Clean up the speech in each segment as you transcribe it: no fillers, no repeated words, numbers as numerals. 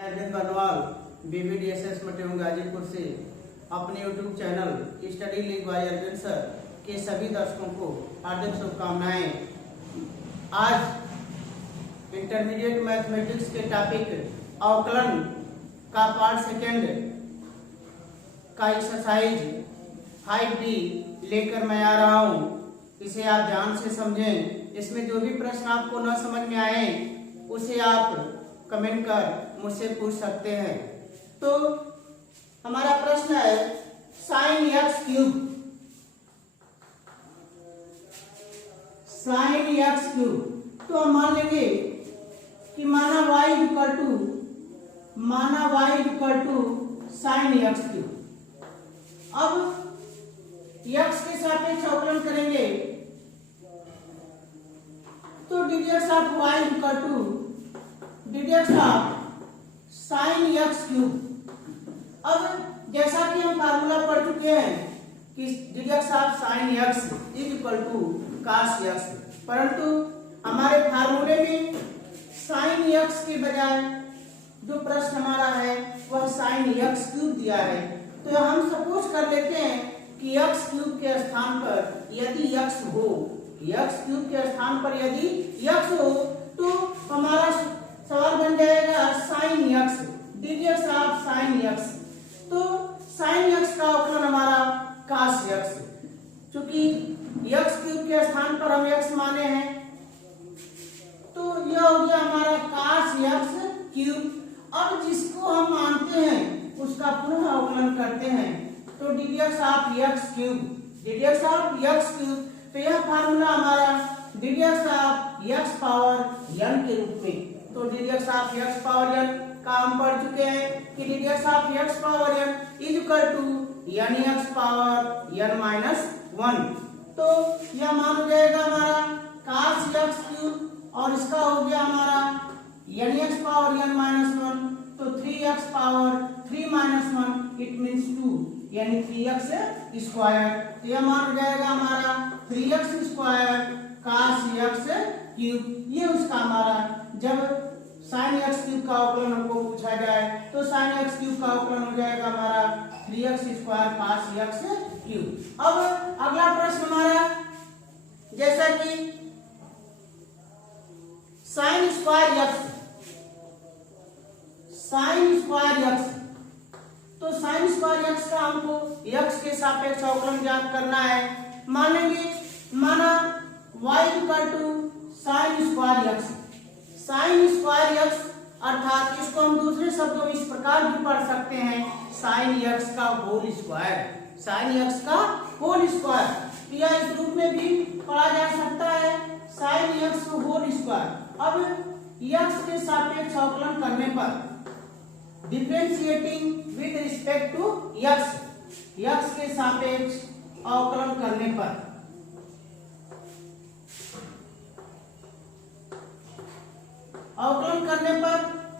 अरविंद बनवाल BBDSS material Ghazipur से अपने YouTube channel study league by Arvind sir के सभी दर्शकों को हार्दिक शुभकामनाएं। आज इंटरमीडिएट मैथमेटिक्स के टॉपिक अवकलन का पार्ट सेकेंड का एक्सरसाइज 5D लेकर मैं आ रहा हूं। इसे आप ध्यान से समझें। इसमें जो भी प्रश्न आपको न समझ में आए उसे आप कमेंट कर मुझसे पूछ सकते हैं। तो हमारा प्रश्न है sin x cube. sin x cube तो हम मान लेंगे कि माना y equal to sin x cube. अब x के सापेक्ष अवकलन करेंगे तो dx of y equal to dx of sin x cube. अब जैसा कि हम फार्मूला पढ़ चुके हैं कि dx of sin x is equal to cos x, परंतु हमारे फार्मूले में sin x के बजाय जो प्रश्न हमारा है वह sin x क्यूब दिया है। तो हम सपोज कर लेते हैं कि x क्यूब के स्थान पर यदि x हो, x क्यूब के स्थान पर यदि x हो तो हमारा सवाल बन जाएगा sin x dx of sin x। तो sin x का अवकलन हमारा cos x, क्योंकि x क्यूब के स्थान पर हम x माने हैं तो यह हो गया हमारा cos x क्यूब। अब जिसको हम मानते हैं उसका पुनः अवकलन करते हैं तो dx ऑफ x क्यूब। तो यह फार्मूला हमारा dx of x power n के रूप में। तो dx of x power n का हम पढ़ चुके हैं कि dx of x power n is equal to nx power n minus 1। तो यह मान हो जाएगा हमारा cos x क्यूब और इसका हो गया हमारा nx पावर n माइनस 1। तो 3x power 3 minus 1 it means 2 यानी 3x स्क्वायर। तो यह मान हो जाएगा हमारा 3x square cos x cube. ये उसका हमारा जब sin x क्यूब का अवकलन हमको पूछा जाए तो sin x क्यूब का अवकलन हो जाएगा हमारा 3x square cos x cube. अब अगला प्रश्न हमारा जैसा कि sin स्क्वायर x, तो sin स्क्वायर x का हमको x के सापेक्ष अवकलन ज्ञात करना है। मानेंगे माना y equal to sin square x, अर्थात इसको हम दूसरे शब्दों में इस प्रकार भी पढ़ सकते हैं sin x का होल स्क्वायर। या इस रूप में भी पढ़ा जा सकता है sin x होल स्क्वायर। अब x के सापेक्ष अवकलन करने पर differentiating with respect to x के सापेक्ष अवकलन करने पर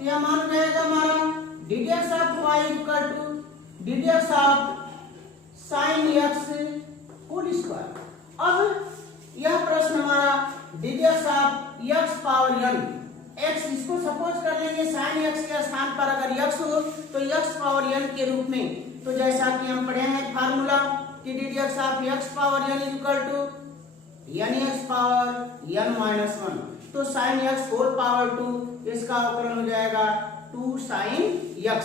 यह मान जाएगा हमारा dx of y equal to dx of sin x whole square. अब यह प्रश्न हमारा dx of x power n, x इसको सपोज कर लेंगे sin x के स्थान पर अगर x हो तो x पावर n के रूप में। तो जैसा कि हम पढ़े हैं फार्मूला कि dx of x power n equal to nx power n minus 1। तो sin x होल पावर 2 इसका अवकलन हो जाएगा 2 sin x।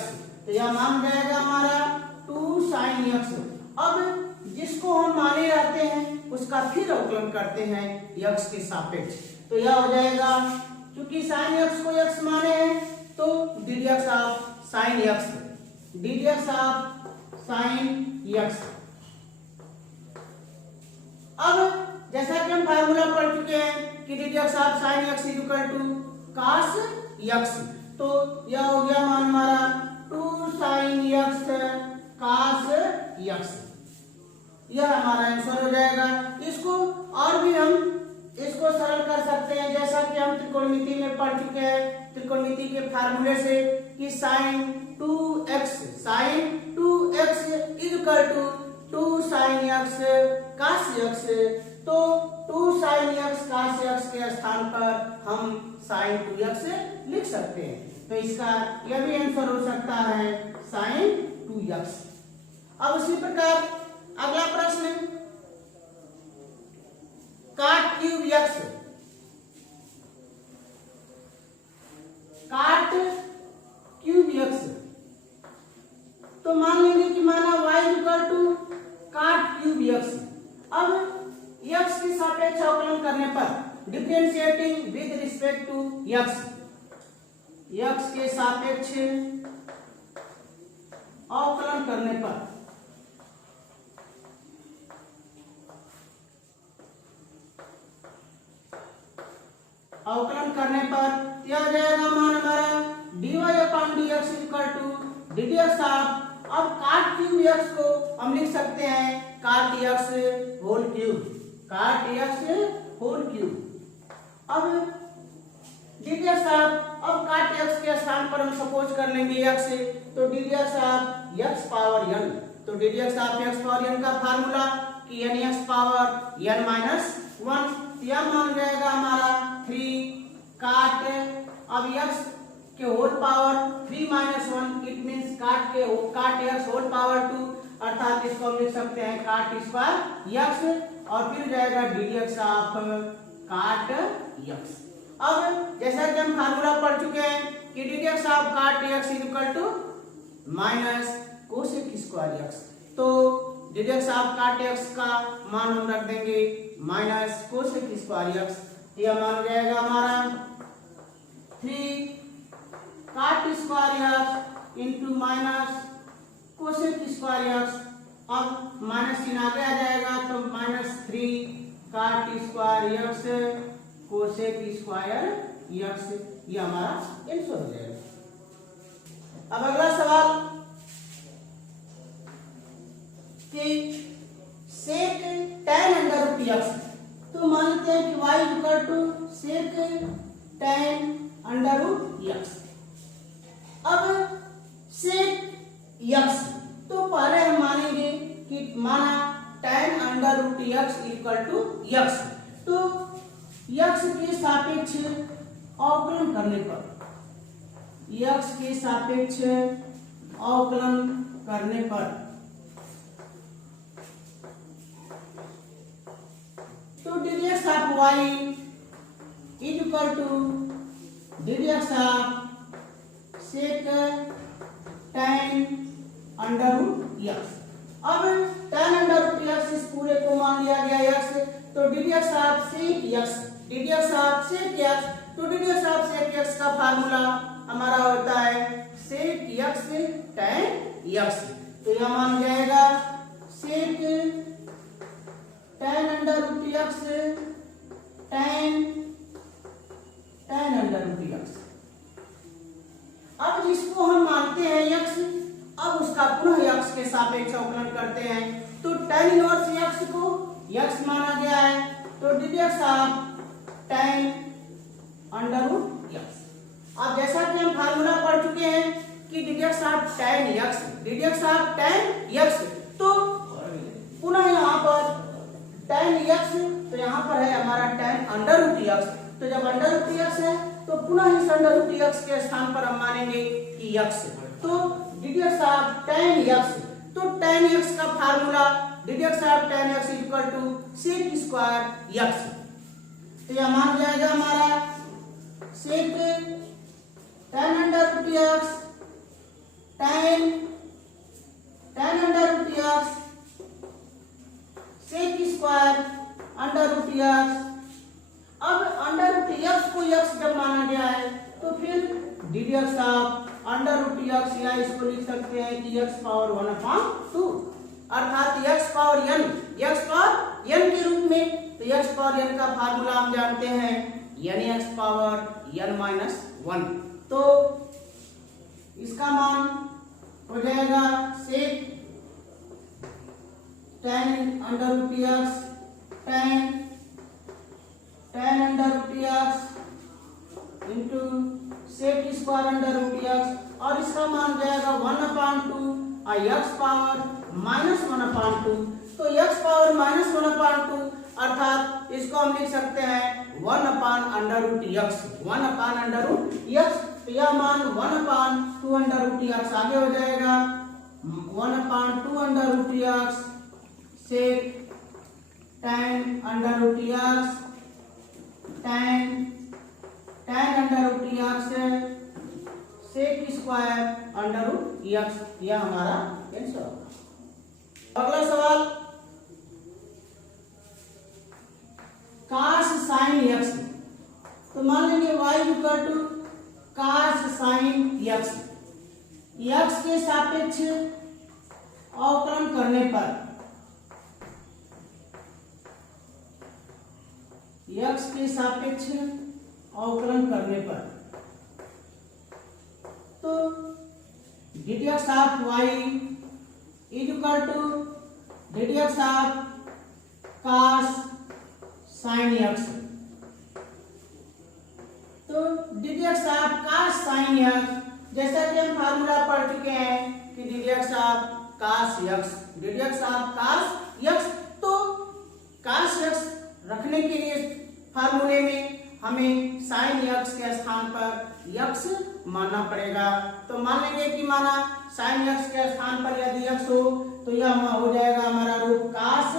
तो यह मान जाएगा हमारा 2 sin x। अब जिसको हम माने रहते हैं उसका फिर अवकलन करते हैं x के सापेक्ष। तो यह हो जाएगा क्योंकि sin x को x माने हैं तो dx ऑफ sin x, अब जैसा कि हम फार्मूला पढ़ चुके हैं कि dx of sin x is equal to cos x। तो यह हो गया मान हमारा 2 sin x cos x। यह हमारा आंसर हो जाएगा। इसको और भी हम इसको सरल कर सकते हैं जैसा कि हम त्रिकोणमिति में पढ़ चुके हैं त्रिकोणमिति के फार्मूले से कि sin 2x is equal to 2 sin x cos x। तो 2 sin x cos x के स्थान पर हम sin 2x लिख सकते हैं। तो इसका यह भी आंसर हो सकता है sin 2x। अब उसी प्रकार अगला प्रश्न cot cube x, cot cube x, तो मान लेंगे कि माना y equal to cot cube x। अब x के सापेक्ष अवकलन करने पर differentiating with respect to x, x के सापेक्ष अवकलन करने पर क्या हो जाएगा मान हमारा dy/dx equal to ddx of, अब cot क्यूब x को हम लिख सकते हैं cot dx whole cube, cot dx whole cube. अब ddx ऑफ, अब cot x के स्थान पर हम सपोज कर लेंगे x, तो ddx of x power n, तो ddx of x power n का फार्मूला कि nx पावर n माइनस 1, यह मान जाएगा हमारा 3 cot, अब x के whole power 3 minus 1, it means cot x whole power 2, अर्थात इसको हम लिख सकते हैं cot स्क्वायर x, और फिर जाएगा ddx ऑफ cot x। अब जैसा कि हम फार्मूला पढ़ चुके हैं कि ddx of cot x equal to minus cosec square x, तो ddx ऑफ cot x का मान हम रख देंगे माइनस कोसेक स्क्वायर x, यह मान जाएगा हमारा 3 cot square x into minus cosec square x, अब माइनस चिन्ह आगे आ जाएगा तो minus 3 cot square x cosec square x, ये हमारा आंसर हो जाएगा। अब अगला सवाल कि sec tan under root x, तो मान लेते हैं कि y equal to sec tan under root x। अब सेक x, तो पहले हम मानेंगे कि माना tan under root x equal to x, तो x के सापेक्ष अवकलन करने पर, x के सापेक्ष अवकलन करने पर, तो ddx of y equal to ddx of sec tan under root x। अब tan अंडर रूट x इस पूरे को मान लिया गया x, तो ddx of sec x, ddx of sec x, तो ddx ऑफ सेक x का फार्मूला हमारा होता है सेक x tan x, तो यह मान जाएगा sec tan under root x tan under root x। अब जिसको हम मानते हैं x, अब उसका पुनः x के सापेक्ष अवकलन करते हैं, तो tan इनवर्स x को x माना गया है, तो ddx of tan under root x। अब जैसा कि हम फार्मूला पढ़ चुके हैं कि ddx of tan x, ddx of tan x, तो पुनः यहाँ पर tan x, तो यहाँ पर है हमारा tan अंडर रूट x, तो जब अंडर रूट x है तो पुनः इस अंडर रूट x के स्थान पर हम मानेंगे कि x, तो ddx ऑफ tan x, तो tan x का formula ddx of tan x equal to sec square x, तो यह मान जाएगा हमारा sec tan under root x tan under root x sec square under root x। अब under root x को x जब माना गया है तो फिर ddx of under root x, या इसको लिख सकते हैं कि x पावर 1/2, अर्थात x पावर n के रूप में, तो x पावर n का फार्मूला हम जानते हैं nx पावर n माइनस 1, तो इसका मान हो जाएगा sec tan under root x tan under root x into sec square under root x, और इसका मान जाएगा 1/2 और x पावर माइनस 1/2, तो x पावर माइनस 1/2, अर्थात इसको हम लिख सकते हैं 1/√x, 1/√x, तो यह मान 1/2 अंडर रूट x आगे हो जाएगा, 1/2 under root x sec tan under root x tan under root x sec square under root x, यह हमारा आंसर होगा। अगला सवाल cos sin x, तो मान लेंगे y equal to cos sin x, x के सापेक्ष अवकलन करने पर, x के सापेक्ष अवकलन करने पर, तो ddx of y is equal to ddx of cos sin x, तो ddx of cos sin x, जैसा कि हम फार्मूला पढ़ चुके हैं कि ddx of cos x, ddx of cos x, तो cos x रखने के लिए फार्मूले में हमें sin x के स्थान पर x मानना पड़ेगा। तो मान लेंगे कि माना sin x के स्थान पर यदि x हो तो यह हो जाएगा हमारा रूप cos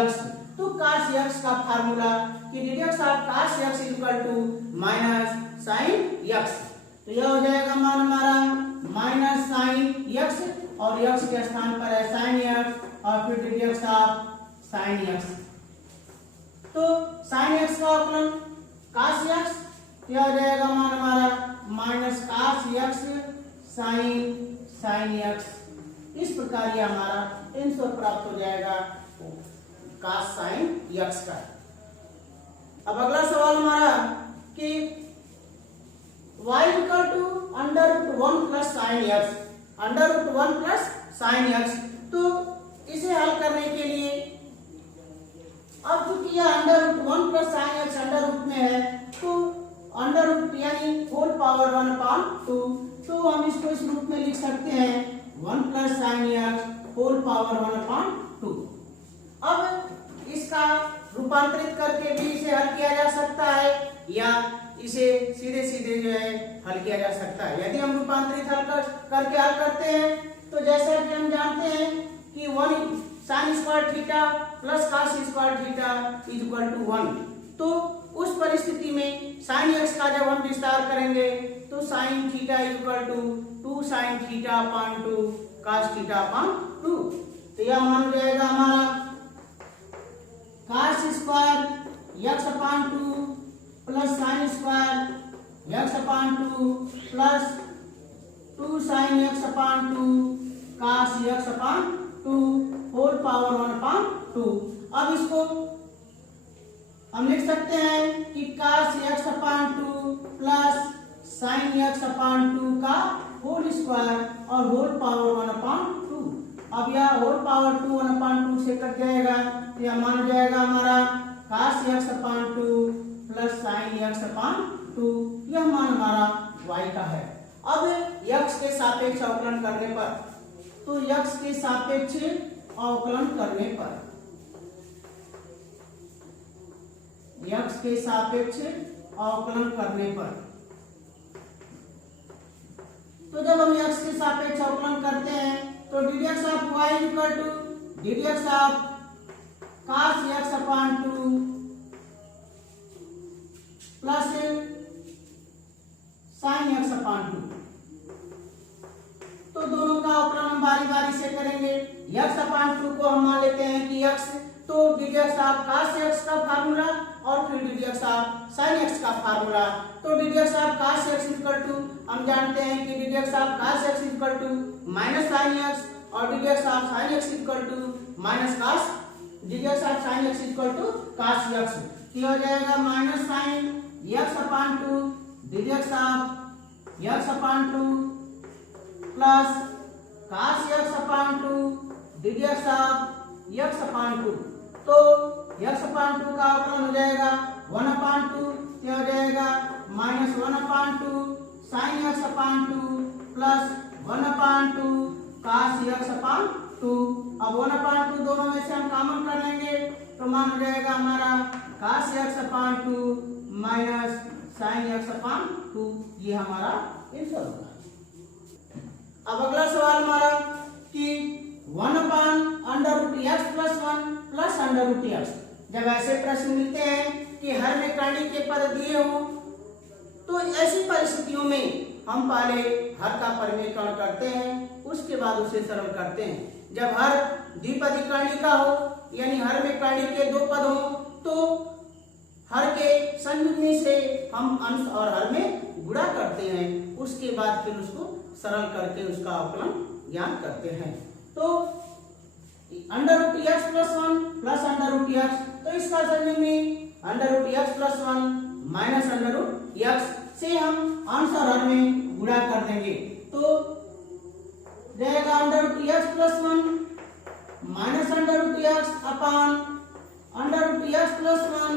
x। तो cos x का फार्मूला कि ddx of cos x equal to minus sin x, तो यह हो जाएगा मान हमारा माइनस sin x और x के स्थान पर है sin x और फिर ddx ऑफ sin x, तो sin x का अवकलन cos x, यह हो जाएगा मान हमारा minus cos x sin x। इस प्रकार यह हमारा आंसर प्राप्त हो जाएगा cos sin x का। अब अगला सवाल हमारा कि y equal to under root 1 plus sin x, under root 1 plus sin x, तो इसे हल करने के लिए अब चूंकि यह under root 1 plus sin x under root में है, तो अंडर रूट यानी होल पावर 1/2, तो हम इसको इस रूप में लिख सकते हैं 1 plus sin x whole power 1/2। अब इसका रूपांतरित करके भी इसे हल किया जा सकता है या इसे सीधे सीधे जो है हल किया जा सकता है। यदि हम रूपांतरित करके हल करते हैं तो जैसा कि हम जानते हैं कि 1 sin square theta plus cos square theta is equal to 1, तो उस परिस्थिति में sin x का जब हम विस्तार करेंगे तो sin theta is equal to 2 sin theta upon 2 cos theta upon 2, तो यह मान हो जाएगा हमारा cos square x upon 2 plus sin square x upon 2 plus 2 sin x upon 2 cos x upon 2 whole power 1/2। अब इसको हम लिख सकते हैं कि cos x upon 2 plus sin x upon 2 का होल स्क्वायर और होल पावर 1/2। अब यह होल पावर 2 1/2 से कट जाएगा, तो यह मान जाएगा हमारा cos x upon 2 plus sin x upon 2, यह मान हमारा y का है। अब x के सापेक्ष अवकलन करने पर, तो x के सापेक्ष अवकलन करने पर, x के सापेक्ष अवकलन करने पर, तो जब हम x के सापेक्ष अवकलन करते हैं तो ddx of y equal to ddx of cos x upon 2 plus sin x upon 2, तो दोनों का अवकलन हम बारी बारी से करेंगे। x अपॉन 2 को हम मान लेते हैं कि x, तो ddx ऑफ cos x का फार्मूला और फिर ddx ऑफ sin x का फार्मूला, तो ddx of cos x equal to हम जानते हैं कि ddx of cos x equal to minus sin x और ddx of sin x equal to minus cos, ddx of sin x equal to cos x, ये हो जाएगा minus sin x upon 2 ddx of x upon 2 plus cos x upon 2 ddx of x upon 2, तो x upon 2 का अवकलन हो जाएगा 1/2, क्या हो जाएगा minus 1/2 sin x upon 2 plus 1/2 cos x upon 2। अब 1/2 दोनों में से हम कॉमन कर लेंगे तो मान हो जाएगा हमारा cos x upon 2 minus sin x upon 2, ये हमारा आंसर होगा। अब अगला सवाल हमारा कि 1/√x + 1 + √x। जब ऐसे प्रश्न मिलते हैं कि हर में कर्ण के पद दिए हो तो ऐसी परिस्थितियों में हम पहले हर का परिमेयकरण करते हैं, उसके बाद उसे सरल करते हैं। जब हर द्विपदी कर्णिका हो यानी हर में कर्ण के दो पद हो तो हर के संयुग्मी से हम अंश और हर में गुणा करते हैं, उसके बाद फिर उसको सरल करके उसका अवकलन ज्ञात करते हैं। तो √x + 1 + √x, तो इसका संयुग्मी √x + 1 - √x से हम अंश और हर में गुणा कर देंगे। तो रहेगा √x + 1 - √x अपान √x + 1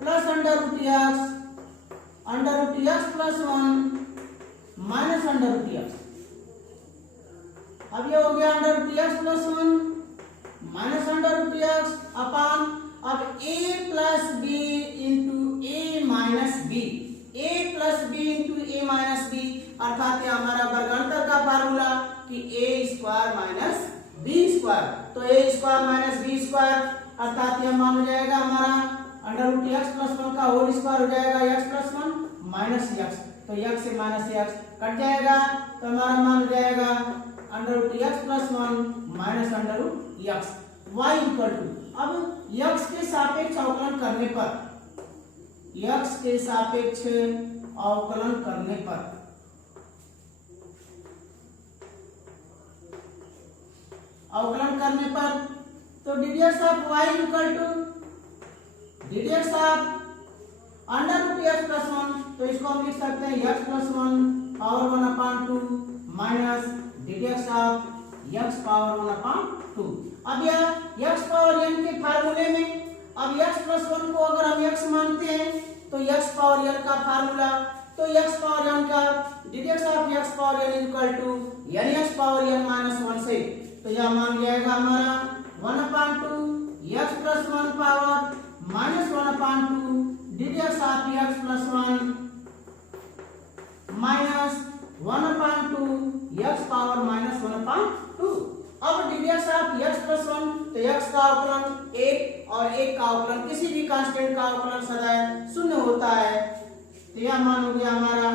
+ √x √x + 1 - √x। अब ये हो गया √x + 1 - √x अपान अब a + b × a - b, a + b × a - b अर्थात ये हमारा वर्गांतर का फार्मूला कि a² - b²। तो a² - b² अर्थात यह मान हो जाएगा हमारा √x + 1 का होल स्क्वायर हो जाएगा x + 1 - x। तो x से -x कट जाएगा तो हमारा मान हो जाएगा √x + 1 - √x। y = अब x के सापेक्ष अवकलन करने पर, x के सापेक्ष अवकलन करने पर तो ddx of y = ddx of √x + 1, तो इसको हम लिख सकते हैं x + 1 power 1/2 minus ddx of x power 1/2। अब यह x पावर n के फार्मूले में अब x + 1 को अगर हम x मानते हैं तो x पावर n का फार्मूला, तो x पावर n का ddx of x power n = n x power n - 1 से, तो यह मान जाएगा हमारा 1/2 x + 1 power -1/2 ddx of x + 1 minus 1/2 x power -1/2। अब ddx ऑफ x + 1, तो x का अवकलन 1 और 1 का अवकलन किसी भी कांस्टेंट का अवकलन सदैव 0 होता है। तो यह मान हो गया हमारा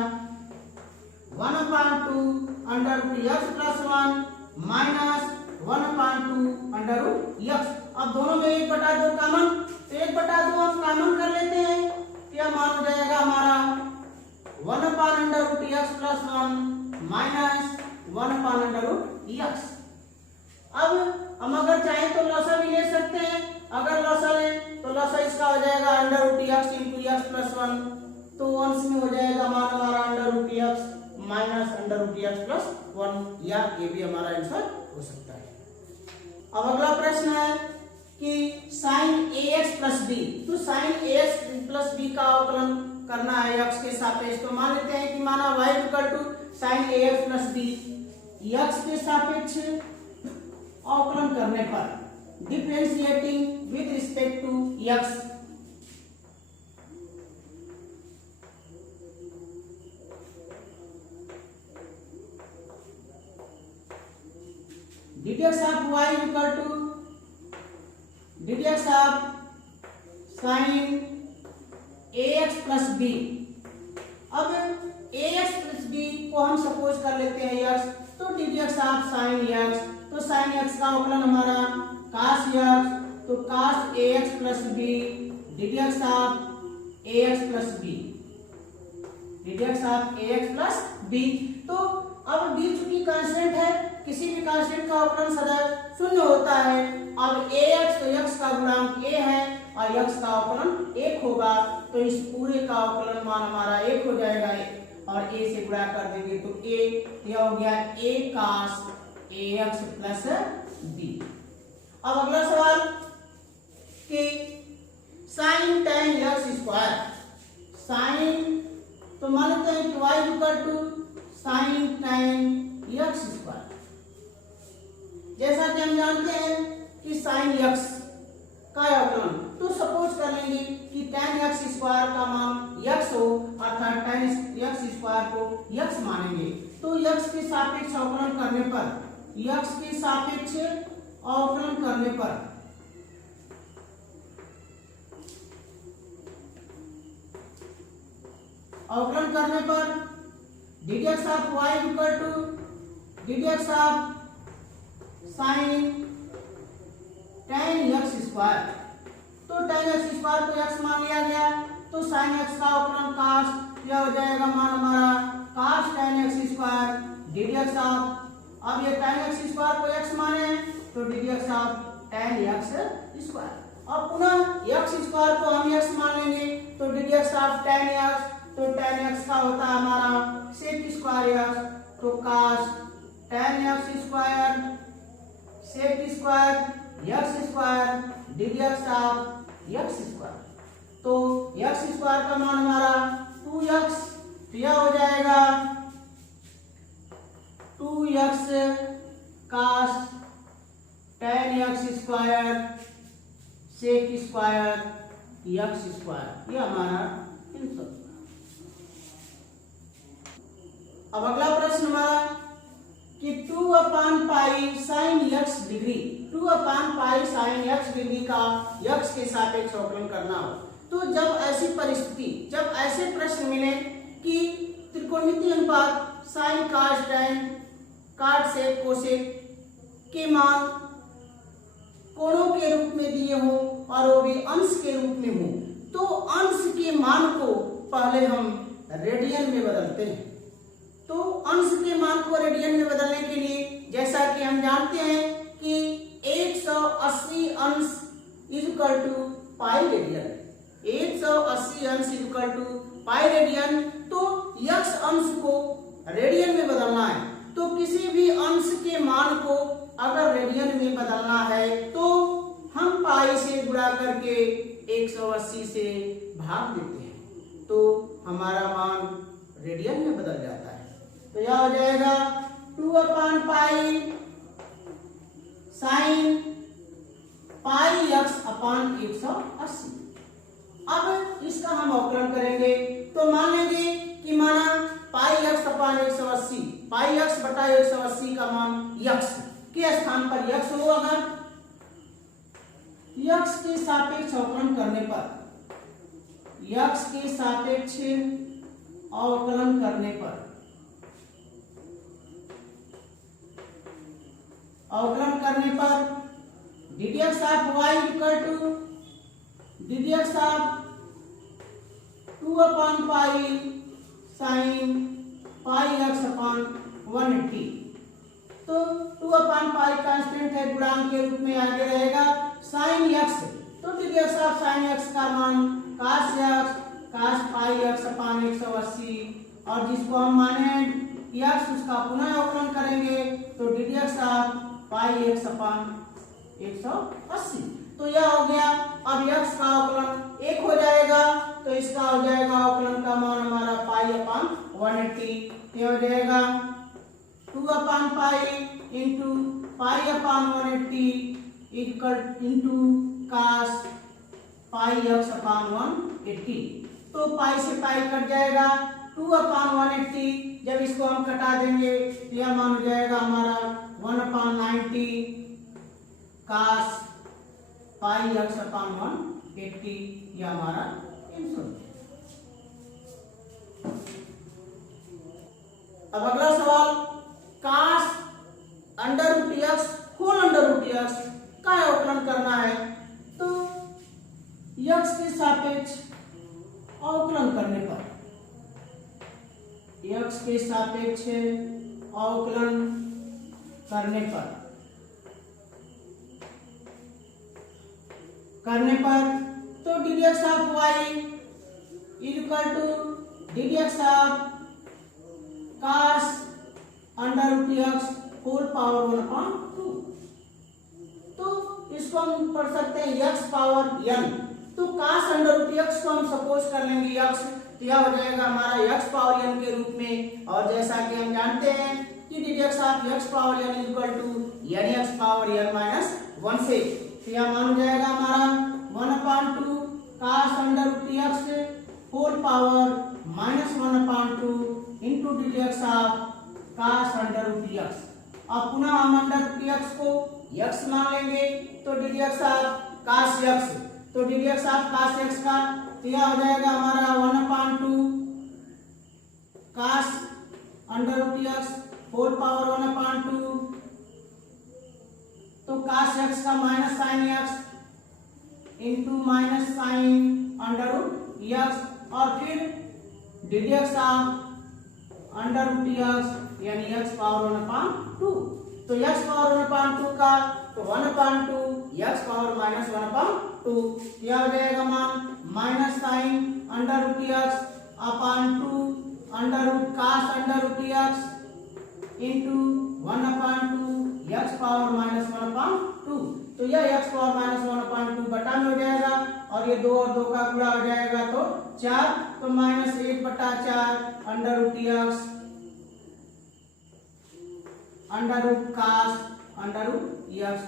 1/2 √x + 1 माइनस 1/2 √x। अब दोनों में 1/2 कॉमन, तो 1/2 हम कॉमन कर लेते हैं, तो यह मान हो जाएगा हमारा 1/√x + 1 माइनस 1/√x। अब हम अगर चाहें तो लसा भी ले सकते हैं, अगर लसा लें तो लसा इसका हो जाएगा √x × x + 1, तो अंश में हो जाएगा मान हमारा √x माइनस √x + 1, या ये भी हमारा आंसर हो सकता है। अब अगला प्रश्न है कि sin ax + b, तो sin ax + b का अवकलन करना है x के सापेक्ष। तो मान लेते हैं कि माना y = sin ax + b, x के सापेक्ष अवकलन करने पर differentiating with respect to x, ddx of y = ddx of sin ax + b। अब ax + b को हम सपोज कर लेते हैं x, तो ddx ऑफ sin x, तो sin x का अवकलन हमारा cos x, तो cos ax + b ddx of ax + b, ddx of ax + b। तो अब b चूंकि कांस्टेंट है, किसी भी कांस्टेंट का अवकलन सदैव 0 होता है। अब ax, तो x का गुणांक a है और x का अवकलन 1 होगा, तो इस पूरे का अवकलन मान हमारा 1 हो जाएगा और a से गुणा कर देंगे तो a, यह हो गया a cos ax + b। अब अगला सवाल कि sin tan x², sin, तो मान लेते हैं कि y = sin tan x²। जैसा कि हम जानते हैं कि sin x का अवकलन, तो सपोज कर लेंगे कि tan x² का मान x हो, अर्थात tan x स्क्वायर को x मानेंगे। तो x के सापेक्ष अवकलन करने पर, x के सापेक्ष अवकलन करने पर dx of y equal to dx of sin tan x square. तो tan x स्क्वायर को x मान लिया गया, तो sin x का अवकलन cos, यह हो जाएगा मान हमारा cos tan x square dx of, अब ये tan x स्क्वायर को x माने तो dx of tan x square. अब पुनः x स्क्वायर को हम x मान लेंगे तो dx ऑफ tan x, तो tan x का होता है हमारा sec स्क्वायर x, तो cos tan x square sec square x square dx of x square. तो x स्क्वायर का मान हमारा 2x, तो यह हो जाएगा 2x cos tan x square sec square x square, यह हमारा आंसर। अब अगला प्रश्न हमारा कि 2/पाई sin x डिग्री, 2/पाई sin x डिग्री का x के सापेक्ष अवकलन करना हो। तो जब ऐसी परिस्थिति, जब ऐसे प्रश्न मिले कि त्रिकोणमितीय अनुपात sin cos tan cot sec cosec के मान कोणों के रूप में दिए हों और वो भी अंश के रूप में हो, तो अंश के मान को पहले हम रेडियन में बदलते हैं। तो अंश के मान को रेडियन में बदलने के लिए जैसा कि हम जानते हैं कि 180 अंश is equal to pi radian, 180 अंश is equal to pi radian. तो x अंश को रेडियन में बदलना है, तो किसी भी अंश के मान को अगर रेडियन में बदलना है तो हम पाई से गुणा करके 180 से भाग देते हैं, तो हमारा मान रेडियन में बदल जाता है। तो यह हो जाएगा 2/पाई sin पाई x अपान 180। अब इसका हम अवकलन करेंगे, तो मान लेंगे कि माना पाई x अपान 180, पाई x बटा 180 का मान x के स्थान पर x हो, अगर x के सापेक्ष अवकलन करने पर, x के सापेक्ष अवकलन करने पर, अवकलन करने पर dx of y equal to dx of 2/पाई sin पाई x अपान 180। तो 2/पाई कांस्टेंट है, गुणांक के रूप में आगे रहेगा sin x, तो dx ऑफ sin x का मान cos x cos पाई x अपान 180, और जिसको हम माने x उसका पुनः अवकलन करेंगे तो dx of pi x upon 180। तो यह हो गया। अब x का अवकलन 1 हो जाएगा, तो इसका हो जाएगा अवकलन का मान हमारा पाई अपान 180, ये हो जाएगा 2/पाई इंटू पाई अपान 180 इक्वल इंटू cos पाई x अपान 180। तो पाई से पाई कट जाएगा, 2/180, जब इसको हम कटा देंगे तो यह मान हो जाएगा हमारा 1/90 cos पाई x अपान 180, यह हमारा आंसर। अब अगला सवाल, cos √x होल √x का अवकलन करना है। तो x के सापेक्ष अवकलन करने पर, x के सापेक्ष अवकलन करने पर तो dx of y equal to dx of cos √x whole power 1/2। तो इसको हम पढ़ सकते हैं x पावर n। तो cos √x को हम सपोज कर लेंगे x, तो यह हो जाएगा हमारा x पावर n के रूप में, और जैसा कि हम जानते हैं कि dx of x power n equal to nx power n minus 1 से, तो यह मान हो जाएगा हमारा 1/2 cos √x whole power -1/2 into d d x of cos under root x. अब पुनः हम अंडर रूट एक्स को एक्स मान लेंगे, तो d d x of cos x, तो d d x of cos x का यह हो जाएगा हमारा 1/2 cos under root x whole power 1/2, तो कास एक्स का minus sine x into minus sine under root x, और फिर d d x of under root x यानी एक्स पावर 1/2, तो एक्स पावर 1/2 का तो 1/2 एक्स पावर माइनस 1/2, क्या हो जाएगा मान minus sine under root x upon 2 under root cos under root x into 1/2 x power minus 1/2, तो यह एक्स पावर माइनस 1/2 बटा में हो जाएगा, और ये 2 और 2 का गुणा हो जाएगा तो 4, तो -1/4 under root x under root cos under root x,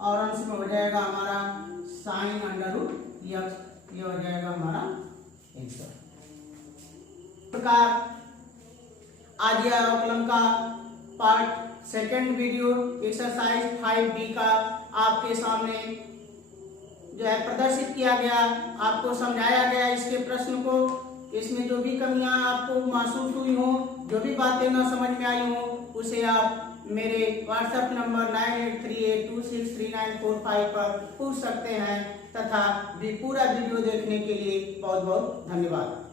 और अंश में हो जाएगा हमारा साइन अंडर रूट एक्स, ये हो जाएगा हमारा आंसर। प्रकार आज यह अवकलन का part second video exercise 5B का आपके सामने जो है प्रदर्शित किया गया, आपको समझाया गया इसके प्रश्न को। इसमें जो भी कमियां आपको महसूस हुई हो, जो भी बातें न समझ में आई हो, उसे आप मेरे व्हाट्सएप नंबर 9838263945 पर पूछ सकते हैं, तथा पूरा वीडियो देखने के लिए बहुत बहुत धन्यवाद।